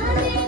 Thank you.